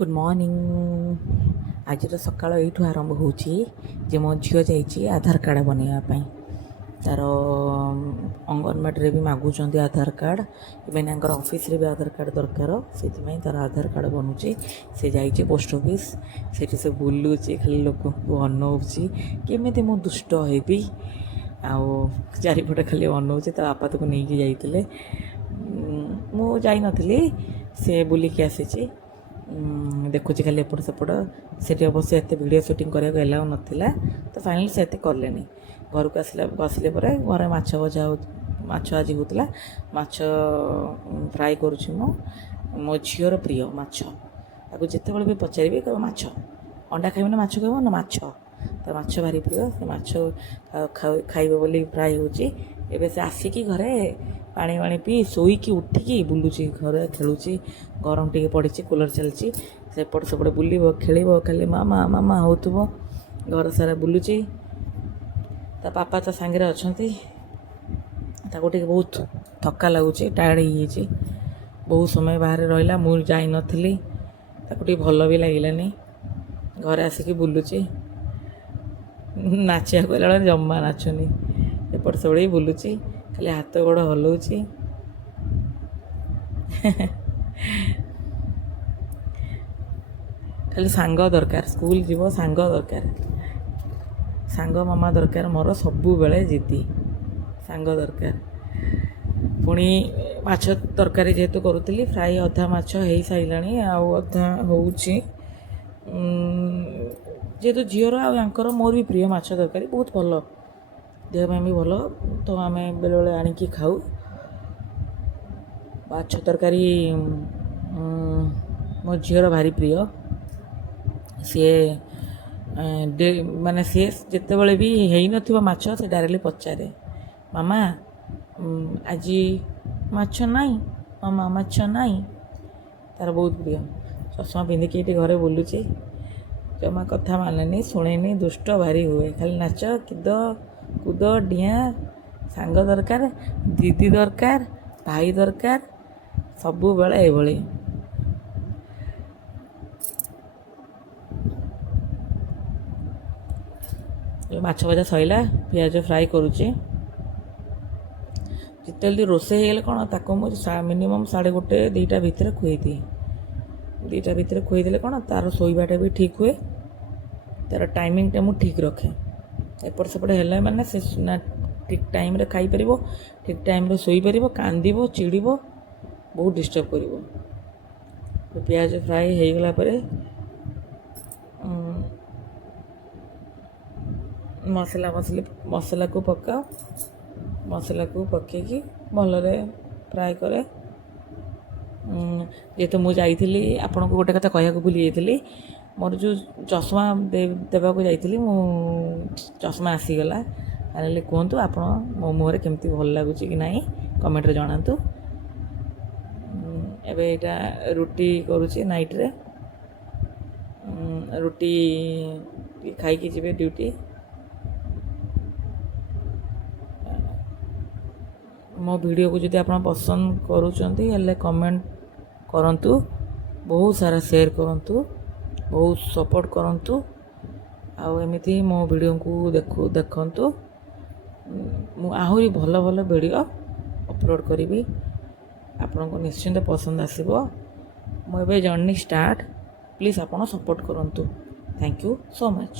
Good morning. आज सकाळ you आरंभ हो मो झील जा आधार कार्ड बनवाई तार अंगनवाड़ी भी मागुं आधार कार्ड इवेन आंकर ऑफिस रे भी आधार कार्ड दरकार से तार आधार कार्ड बनूची से जाइए पोस्ट ऑफिस से बुलूची खाली लोक अनौची केमी मु दुष्ट हेबी आउ चारिपटे खाली अनौची ता बापा ताको नहीं जाइए मु जाई नथली से बुलिकी आसी देखुची खाली एपट सेपट से अवश्य एत वीडियो शूटिंग कराया एलाउ नाला तो फाइनाली से एत कले घर को आसिले घर माछ भजा माछ आज होता माछ फ्राए करुँच मो झीर प्रिय माछ ताको जिते भी पचारि कह माछ अंडा खाइब ना माछ खाइब ना माछ तो माछ भारी प्रिय से माछ खाइब बोली फ्राए होबे से आसिकी घरे पानी वाणी पी शोईकी उठिकी बुलूची घर खेलुची गरम टे पड़ी कूलर चलती सेपट सेपट बुल खेल खाली मामा मामा होथुब घर सारा बुलूची ता पापा तो सांगे अच्छा ताके बहुत थका लगुच टायर्ड हो बहुत समय बाहर रहा मुझे जाई नथली ताके भल भी लगिलानी घर आसिकी बुलूची नाचिया कहला जमा नाचुनी एपट सेपट बुलूची खाली हाथ गोड़ हलाउची खाली सांग दरकार स्कूल जीव सांग दरकार सांग मामा दरकार मोर सबु बेले जिद्दी सांग दरकार पुणी माछ तरकारी जेहेतु करुली फ्राए अधा माछ हो सारे आधा होची जेहेतु झीर आंकर मोर भी प्रिय माछ तरकारी बहुत भल देह भी भल तो आम बेले बेले आणिकी खाऊ माछ तरकारी मो झीर भारी प्रिय सी माने सी जिते बड़े भी हो माछ से डायरेक्टली पचारे मामा आज माछ नाई मामा माछ नाई तार बहुत प्रिय चश्मा पिंधिकी घरे बुलूची जमा कथा मानेनी शुणेनी दुष्ट भारी हुए खाली नाच कूद डिया सांग दरकार दीदी दरकार भाई दरकार सबु बेले एभली माछ भजा सैला पियाज फ्राए करुचे जिते जल्दी रोसे हो कौन ताको मुझे मिनिमम 1:30 2टा भितर खुई दिए 2टा भितर खुई देले कौन तार शोबाटा भी ठीक हुए तार टाइमिंगटा मुझे ठीक रखे एपट सेपट है मैंने से ना ठीक टाइम रे खाई परिबो ठीक टाइम रे सोई परिबो कांदिबो चिड़िबो बहुत डिस्टर्ब करिबो तो प्याज फ्राए हो गला परे मसला को पकाओ मसला को पकेकी भलरे फ्राए करे जेहेतु मुझे जाइली आपन को गोटे कथा कहया भूली जाइली मोर जो चश्मा देवा को जाइली मु चश्मा आसीगला फाइनाली कहतु आप मो मुहर केमती भल लगुच कि नहीं कमेंट रे जनातु एबे एटा रुटी करुची नाइट रे रुटी खाई जीवे ड्यूटी मो वीडियो को जदि आप पसंद करुँचे कमेंट करंतु बहुत सारा शेयर करंतु बहुत सपोर्ट करंतु एमती मो वीडियो को देखंतु आहरी भल भल वीडियो अपलोड करी आपन को निश्चिंत पसंद आसीबो मो एबे जर्नी स्टार्ट प्लीज आपन सपोर्ट करंतु थैंक यू सो मच।